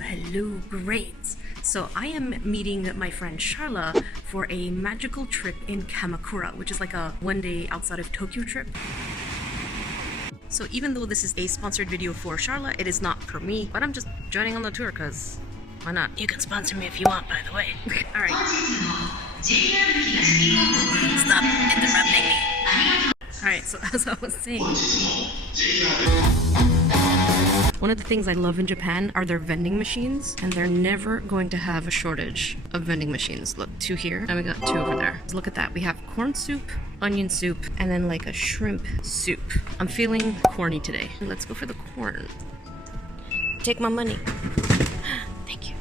Hello, great. So I am meeting my friend Sharla for a magical trip in Kamakura, which is like a one-day outside of Tokyo trip. So even though this is a sponsored video for Sharla, it is not for me, but I'm just joining on the tour because why not? You can sponsor me if you want, by the way. Alright. Stop interrupting me. Alright, so as I was saying, one of the things I love in Japan are their vending machines, and they're never going to have a shortage of vending machines. Look, 2 here, and we got 2 over there. So look at that. We have corn soup, onion soup, and then like a shrimp soup. I'm feeling corny today. Let's go for the corn. Take my money. Thank you.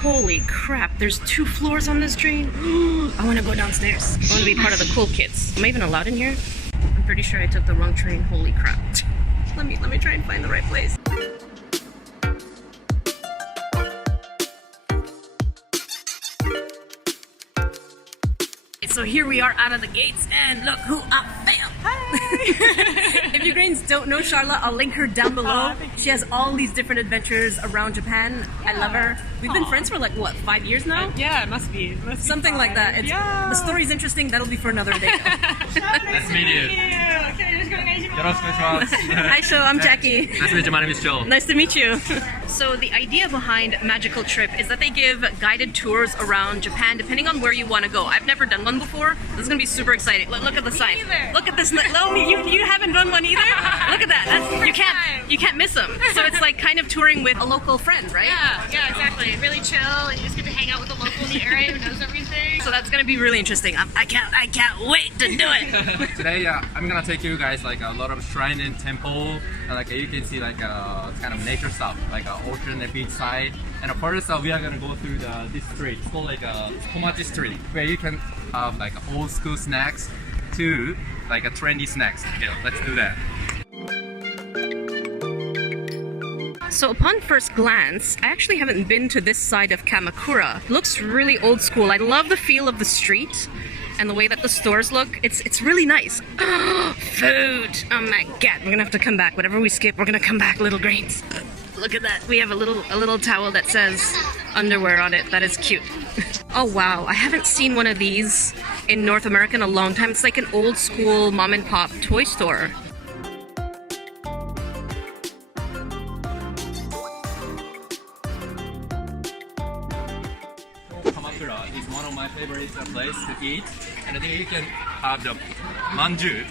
Holy crap, there's 2 floors on this train. I want to go downstairs. I want to be part of the cool kids. Am I even allowed in here? I'm pretty sure I took the wrong train. Holy crap. Let me try and find the right place. So here we are out of the gates, and look who I found. Hi! If you guys don't know Sharla, I'll link her down below. She has all these different adventers around Japan. Yeah. I love her. We've been friends for like, what, 5 years now? Yeah, it must be. Something like that. The story's interesting. That'll be for another day. Nice to meet you. Hi, Sho. I'm Jackie. Nice to meet you. My name is Joe. Nice to meet you. So the idea behind Magical Trip is that they give guided tours around Japan depending on where you want to go. I've never done one before. This is gonna be super exciting. Look at the sign. Look at this. No, you haven't done one either. Look at that. You can't miss them. So it's like kind of touring with a local friend, right? Yeah, exactly. Really chill, and you just get to hang out with a local in the area who knows everything. So that's gonna be really interesting. I can't wait to do it. Today, I'm gonna take you guys like a lot of shrine and temple, and like you can see like kind of nature stuff, like ocean and beach side. And first, we are gonna go through this street. It's called like Komachi Street, where you can have like old school snacks to like a trendy snacks. Yeah, let's do that. So upon first glance, I actually haven't been to this side of Kamakura. Looks really old school. I love the feel of the street and the way that the stores look. It's really nice. Food! Oh my god, we're gonna have to come back. Whatever we skip, we're gonna come back, little greens. Look at that. We have a little towel that says underwear on it. That is cute. Oh wow, I haven't seen one of these in North America in a long time. It's like an old school mom and pop toy store. Kamakura is one of my favorite places to eat, and I think you can have the manju,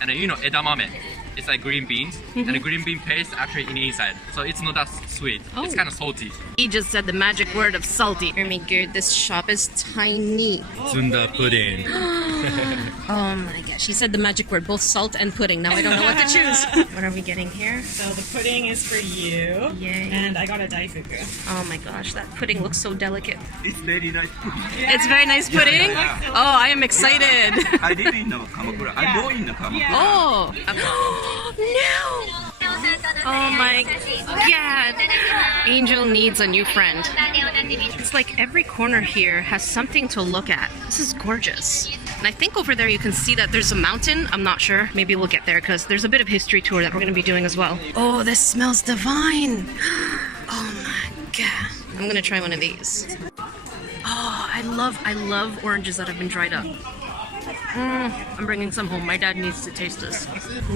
and you know edamame. It's like green beans, and the green bean paste actually in the inside, so it's not that sweet. Oh. It's kind of salty. He just said the magic word of salty. Oh my god, this shop is tiny. Zunda pudding. Oh my gosh, she said the magic word, both salt and pudding. Now I don't know what to choose. What are we getting here? So the pudding is for you. Yay. And I got a daifuku. Oh my gosh, that pudding looks so delicate. It's very nice. Yeah. It's very nice pudding. Yeah. Oh, I am excited. I live in the Kamakura. I go in the Kamakura. Yeah. Oh, no. Oh my god. Angel needs a new friend. It's like every corner here has something to look at. This is gorgeous. And I think over there you can see that there's a mountain. I'm not sure. Maybe we'll get there because there's a bit of history tour that we're going to be doing as well. Oh, this smells divine. Oh my god. I'm going to try one of these. Oh, I love oranges that have been dried up. I'm bringing some home. My dad needs to taste this.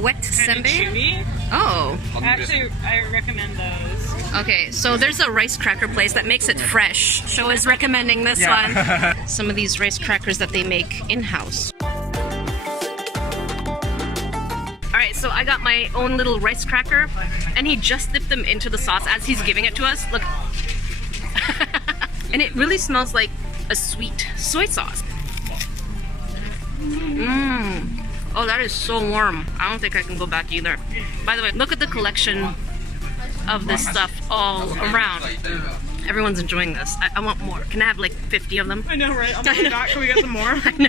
Wet Kind of sembe? chewy. Oh. Actually, I recommend those. Okay, so there's a rice cracker place that makes it fresh. Sho is recommending this one. Some of these rice crackers that they make in-house. Alright, so I got my own little rice cracker, and he just dipped them into the sauce as he's giving it to us. Look. And it really smells like a sweet soy sauce. Oh, that is so warm. I don't think I can go back either. By the way, look at the collection of this stuff all around. Everyone's enjoying this. I want more. Can I have like 50 of them? I know, right? I'll be back. Can we get some more? I know.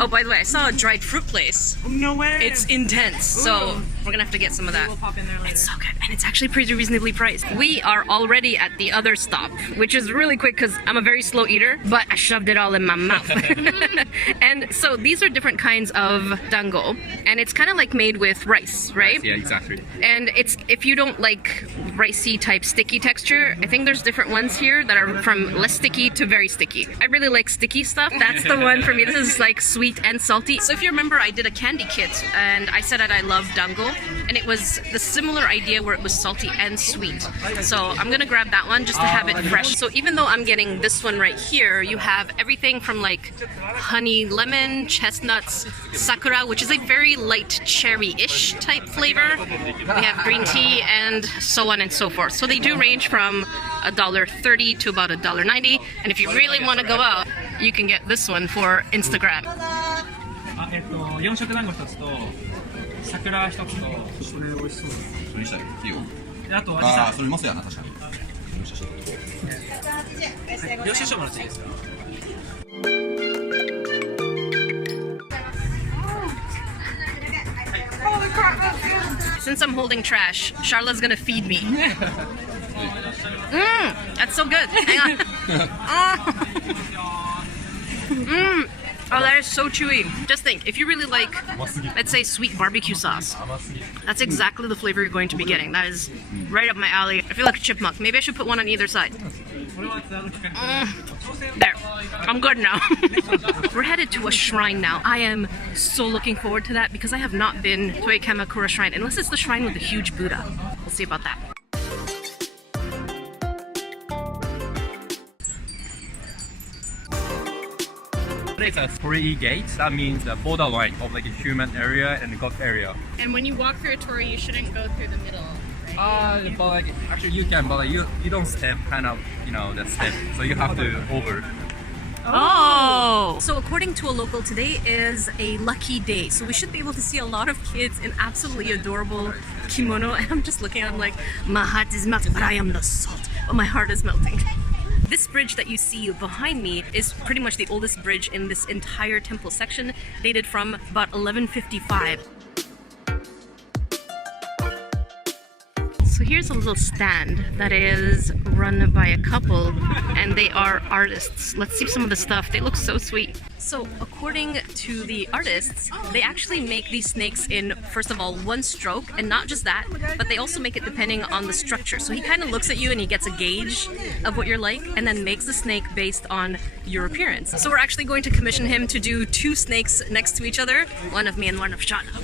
Oh, by the way, I saw a dried fruit place. No way. It's intense, so we're gonna have to get some of that. We'll pop in there later. It's so good, and it's actually pretty reasonably priced. We are already at the other stop, which is really quick because I'm a very slow eater, but I shoved it all in my mouth. And so these are different kinds of dango, and it's kind of like made with rice, right? Yeah, exactly. And it's, if you don't like ricey type sticky texture, I think there's different ones here that are from less sticky to very sticky. I really like sticky stuff. That's the one for me. This is like sweet and salty. So if you remember, I did a candy kit and I said that I love dango, and it was the similar idea where it was salty and sweet. So I'm gonna grab that one just to have it fresh. So even though I'm getting this one right here, you have everything from like honey, lemon, chestnuts, sakura, which is a very light cherry-ish type flavor. We have green tea and so on and so forth. So they do range from $1.30 to about $1.90. And if you really want to go out, you can get this one for Instagram. 4色団子1つと桜1つとそれ美味しそう。それにしたい。いいよ。であとああ、それうまそうやな、確かに。領収書もらっていいですか？ Since I'm holding trash, Sharla's gonna feed me. That's so good. Hang on. Oh, that is so chewy. Just think, if you really like, let's say, sweet barbecue sauce, that's exactly the flavor you're going to be getting. That is right up my alley. I feel like a chipmunk. Maybe I should put one on either side. There. I'm good now. We're headed to a shrine now. I am so looking forward to that because I have not been to a Kamakura shrine, unless it's the shrine with the huge Buddha. We'll see about that. It's a 3 gate. That means the borderline of like a human area and the god area. And when you walk through a torii, you shouldn't go through the middle. But like actually you can, but like you don't step kind of, you know, that step. So you have to over. Oh! So according to a local, today is a lucky day. So we should be able to see a lot of kids in absolutely adorable kimono. And I'm just looking at them like, my heart is melting, but I am the salt. But my heart is melting. This bridge that you see behind me is pretty much the oldest bridge in this entire temple section, dated from about 1155. So here's a little stand that is run by a couple, and they are artists. Let's see some of the stuff. They look so sweet. So according to the artists, they actually make these snakes in, first of all, one stroke, and not just that, but they also make it depending on the structure. So he kind of looks at you and he gets a gauge of what you're like, and then makes the snake based on your appearance. So we're actually going to commission him to do 2 snakes next to each other, one of me and one of Sharla.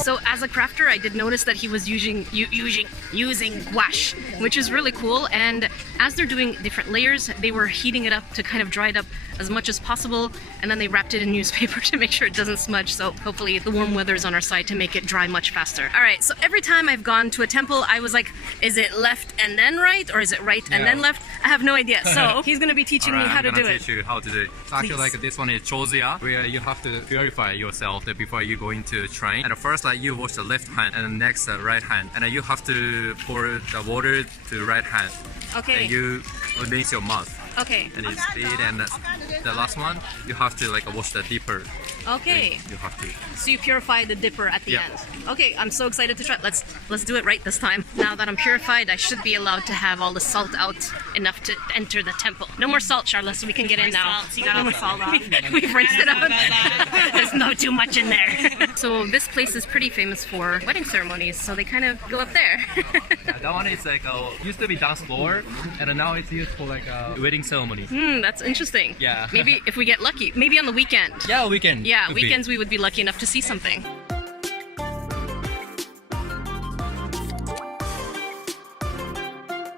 So as a crafter, I did notice that he was using gouache, which is really cool. And as they're doing different layers, they were heating it up to kind of dry it up as much as possible, and then they wrapped it in newspaper to make sure it doesn't smudge. So hopefully the warm weather is on our side to make it dry much faster. All right, so every time I've gone to a temple, I was like, is it left and then right, or is it right and then left? I have no idea. So he's gonna be teaching me how to do it. I'm gonna teach you how to do it. So actually, like this one is choziya, where you have to purify yourself before you go into shrine. And first, like you wash the left hand, and the next right hand, and then you have to pour the water to the right hand. Okay. And you rinse your mouth. Okay. And it's spit, and the last one, you have to like wash the dipper. Okay. Like, you have to. So you purify the dipper at the Yeah. end. Okay, I'm so excited to try. Let's do it right this time. Now that I'm purified, I should be allowed to have all the salt out enough to enter the temple. No more salt, Sharla, so we can get in now. You got all the salt off. We've rinsed it out. There's no too much in there. So this place is pretty famous for wedding ceremonies, so they kind of go up there. Yeah, that one is like used to be dance floor, and now it's used for like a wedding ceremony. That's interesting. Yeah. Maybe if we get lucky, maybe on the weekend. Yeah, weekend. Yeah, could be. weekends we would be lucky enough to see something.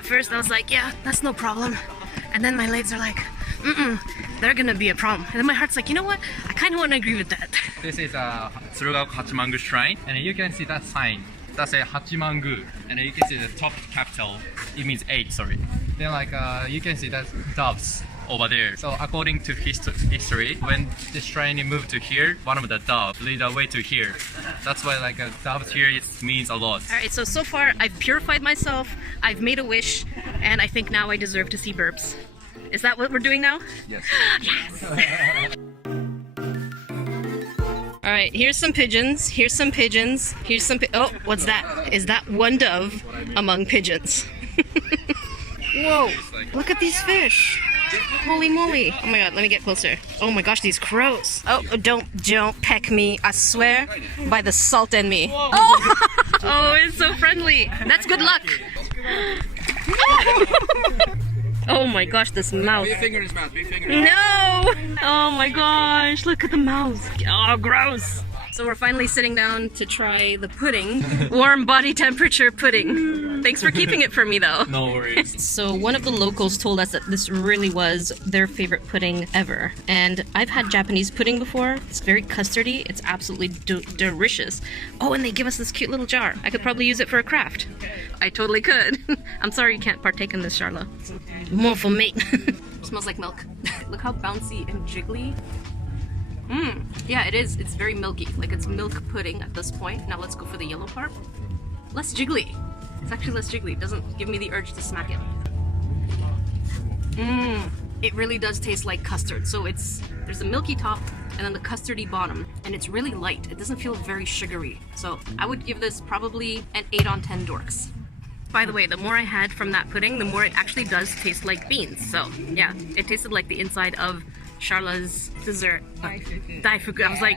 First I was like, yeah, that's no problem. And then my legs are like, they're gonna be a problem. And then my heart's like, you know what? I kind of want to agree with that. This is a Tsurugao Hachimangu shrine, and you can see that sign that's a Hachimangu, and you can see the top capital. It means 8. Sorry. Then like you can see that doves over there. So according to history, when the shrine moved to here, one of the doves lead the way to here. That's why like doves here means a lot. Alright, so far I've purified myself, I've made a wish, and I think now I deserve to see BIRBS. Is that what we're doing now? Yes. Yes! Alright, here's some pigeons, here's some pigeons, here's some oh, what's that? Is that one dove among pigeons? Whoa! Look at these fish! Holy moly! Oh my god, let me get closer. Oh my gosh, these crows! Oh, don't peck me! I swear by the salt in me. Oh! Oh, it's so friendly. That's good luck. Oh my gosh, this mouth. Big finger in his mouth, big finger. No! Oh my gosh, look at the mouth. Oh, gross. So we're finally sitting down to try the pudding. Warm body temperature pudding. Thanks for keeping it for me though. No worries. So one of the locals told us that this really was their favorite pudding ever. And I've had Japanese pudding before. It's very custardy. It's absolutely delicious. Oh, and they give us this cute little jar. I could probably use it for a craft. I totally could. I'm sorry you can't partake in this, Sharla. More for me. Smells like milk. Look how bouncy and jiggly. Yeah, it is. It's very milky. Like it's milk pudding at this point. Now let's go for the yellow part. Less jiggly. It's actually less jiggly. It doesn't give me the urge to smack it. It really does taste like custard. So there's a milky top and then the custardy bottom, and it's really light. It doesn't feel very sugary. So I would give this probably an 8 on 10 dorks. By the way, the more I had from that pudding, the more it actually does taste like beans. So yeah, it tasted like the inside of Sharla's dessert. Daifuku. I was like,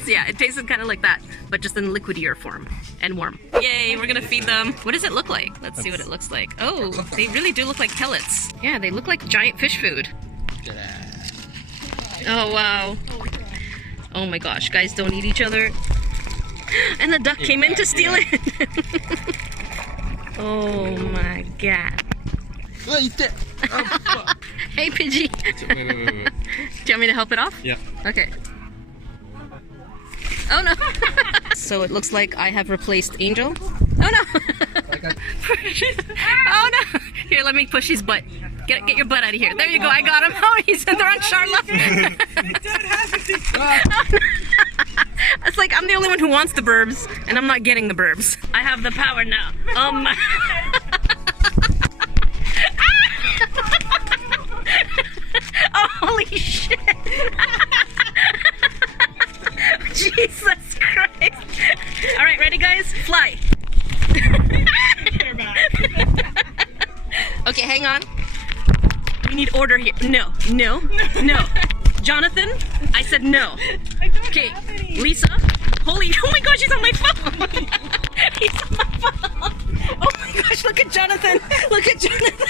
So yeah, it tasted kind of like that, but just in liquidier form and warm. Yay, we're gonna feed them. What does it look like? Let's see what it looks like. Oh, they really do look like pellets. Yeah, they look like giant fish food. Oh wow. Oh my gosh, guys, don't eat each other. And the duck came in to steal it. Oh my god. Hey, Pidgey. Do you want me to help it off? Yeah. Okay. Oh no. So it looks like I have replaced Angel. Oh no. Oh no. Here, let me push his butt. Get your butt out of here. There you go. I got him. Oh, he's they're on Sharla. It's like I'm the only one who wants the BIRBS, and I'm not getting the BIRBS. I have the power now. Oh my. Oh, holy shit. Jesus Christ. Alright, ready guys? Fly. Okay, hang on. We need order here. No. Jonathan, I said no. Okay, Lisa. Holy, oh my gosh, he's on my phone. He's on my phone. Oh my gosh, look at Jonathan. Look at Jonathan.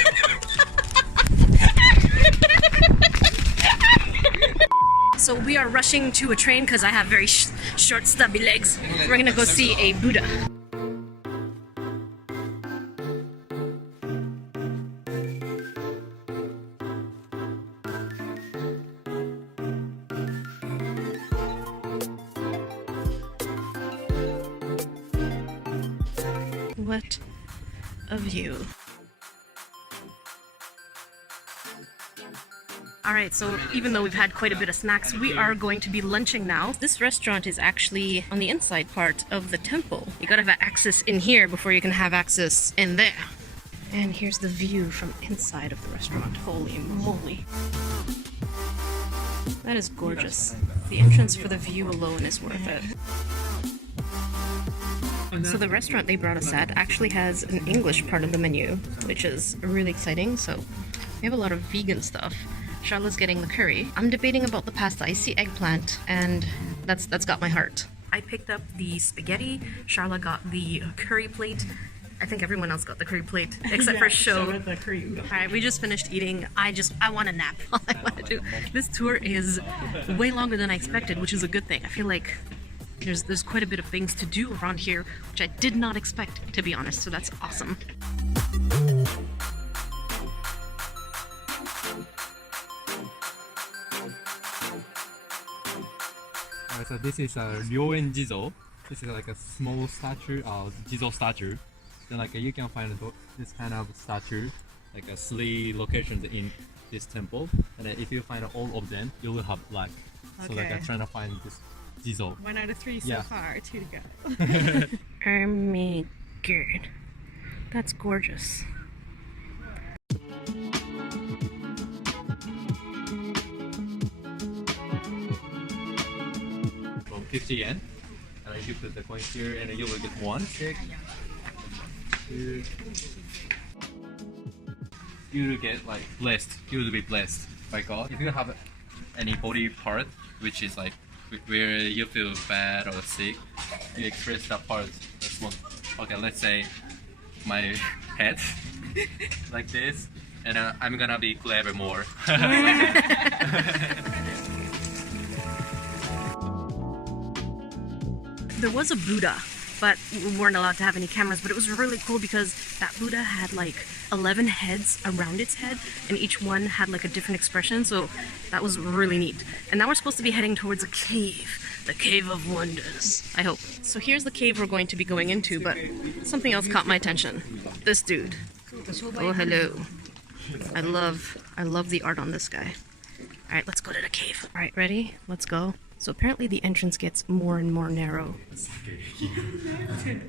So we are rushing to a train because I have very short, stubby legs. We're gonna go see a Buddha. What a view. Alright, so even though we've had quite a bit of snacks, we are going to be lunching now. This restaurant is actually on the inside part of the temple. You gotta have access in here before you can have access in there. And here's the view from inside of the restaurant. Holy moly. That is gorgeous. The entrance for the view alone is worth it. So the restaurant they brought us at actually has an English part of the menu, which is really exciting. So we have a lot of vegan stuff. Sharla's getting the curry. I'm debating about the pasta. I see eggplant, and that's got my heart. I picked up the spaghetti. Sharla got the curry plate. I think everyone else got the curry plate except for Sho. Alright, we just finished eating. I want a nap. All I want to do. This tour is way longer than I expected, which is a good thing. I feel like there's quite a bit of things to do around here, which I did not expect, to be honest. So that's awesome. So this is Ryoenjizo. this is like a small statue, Jizo statue. Then like you can find this kind of statue, like 3 locations in this temple. And then if you find all of them, you will have luck. So like I'm trying to find this Jizo. 1 out of 3 so Yeah. far, 2 to go. Oh my god. That's gorgeous. From 50 yen. And then you put the coins here and then you will get 1 stick. 2. You will get like blessed. You will be blessed by God. If you have any body part which is like where you feel bad or sick, you express that part. That's one. Okay, let's say my head like this, and I'm gonna be clever more. There was a Buddha, but we weren't allowed to have any cameras, but it was really cool because that Buddha had like 11 heads around its head, and each one had like a different expression, so that was really neat. And now we're supposed to be heading towards a cave, the Cave of Wonders, I hope. So here's the cave we're going to be going into, but something else caught my attention. This dude. Oh, hello. I love the art on this guy. Alright, let's go to the cave. Alright, ready? Let's go. So apparently the entrance gets more and more narrow.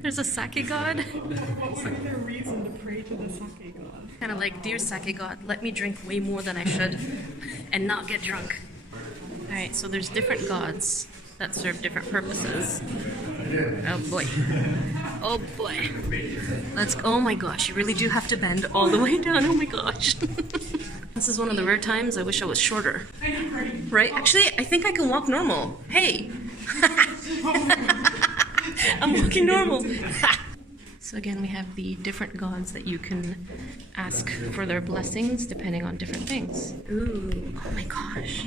There's a sake god. Their reason to pray to the sake god. Kind of like, dear sake god, let me drink way more than I should and not get drunk. Alright, so there's different gods that serve different purposes. Oh boy. Oh boy. Let's go. Oh my gosh, you really do have to bend all the way down. Oh my gosh. This is one of the rare times I wish I was shorter. Right? Actually, I think I can walk normal. Hey! I'm walking normal. So again, we have the different gods that you can ask for their blessings depending on different things. Ooh, oh my gosh.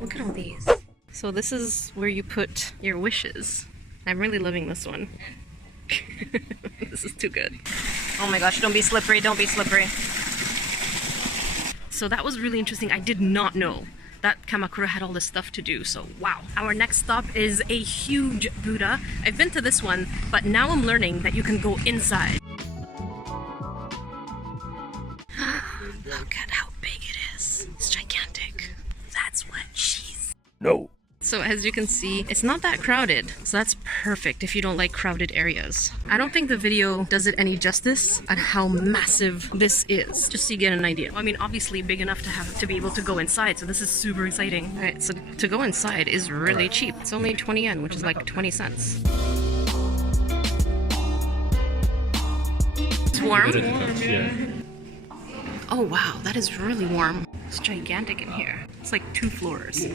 Look at all these. So this is where you put your wishes. I'm really loving this one. This is too good. Oh my gosh, don't be slippery, don't be slippery. So that was really interesting. I did not know that Kamakura had all this stuff to do, so wow. Our next stop is a huge Buddha. I've been to this one, but now I'm learning that you can go inside. Look at how big it is. It's gigantic. That's what she's... No. So as you can see, it's not that crowded. So that's perfect if you don't like crowded areas. I don't think the video does it any justice on how massive this is, just so you get an idea. I mean, obviously big enough to be able to go inside, so this is super exciting. All right, so to go inside is really cheap. It's only 20 yen, which is like 20 cents. It's warm? Yeah. Oh wow, that is really warm. It's gigantic in here. It's like 2 floors.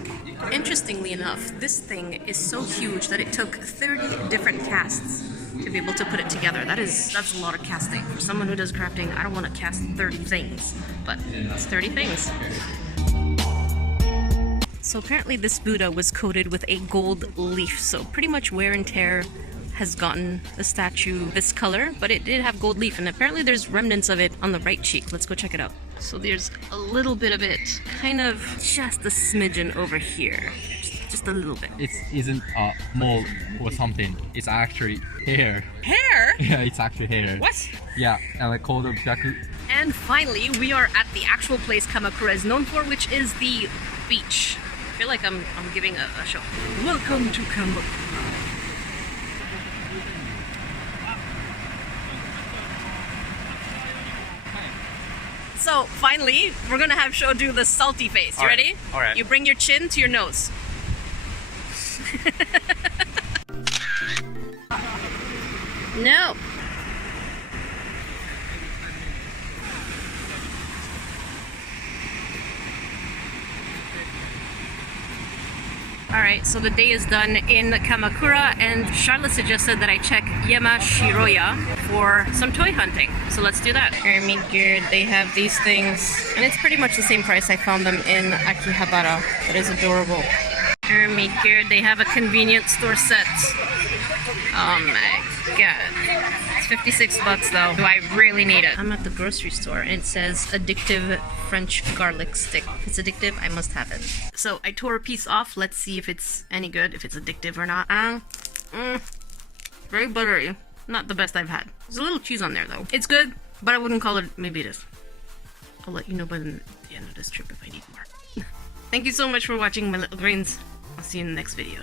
Interestingly enough, this thing is so huge that it took 30 different casts to be able to put it together. That's a lot of casting. For someone who does crafting, I don't want to cast 30 things, but it's 30 things. So apparently this Buddha was coated with a gold leaf, so pretty much wear and tear has gotten the statue this color, but it did have gold leaf, and apparently there's remnants of it on the right cheek. Let's go check it out. So there's a little bit of it, kind of just a smidgen over here. Just a little bit. It isn't a mold or something. It's actually hair. Hair? Yeah, it's actually hair. What? Yeah, and like called Byaku. And finally, we are at the actual place Kamakura is known for, which is the beach. I feel like I'm giving a show. Welcome to Kamakura. So finally, we're gonna have Sho do the salty face. You ready? All right. You bring your chin to your nose. No. Alright, so the day is done in Kamakura, and Sharla suggested that I check Yamashiroya for some toy hunting. So let's do that. Oh my god, they have these things. And it's pretty much the same price I found them in Akihabara. That is adorable. Oh my god, they have a convenience store set. Oh my god. It's 56 bucks though. Do I really need it? I'm at the grocery store and it says addictive French garlic stick. If it's addictive, I must have it. So I tore a piece off. Let's see if it's any good, if it's addictive or not. Very buttery. Not the best I've had. There's a little cheese on there though. It's good, but I wouldn't call it maybe it is. I'll let you know by the end of this trip if I need more. Thank you so much for watching, my little brains. I'll see you in the next video.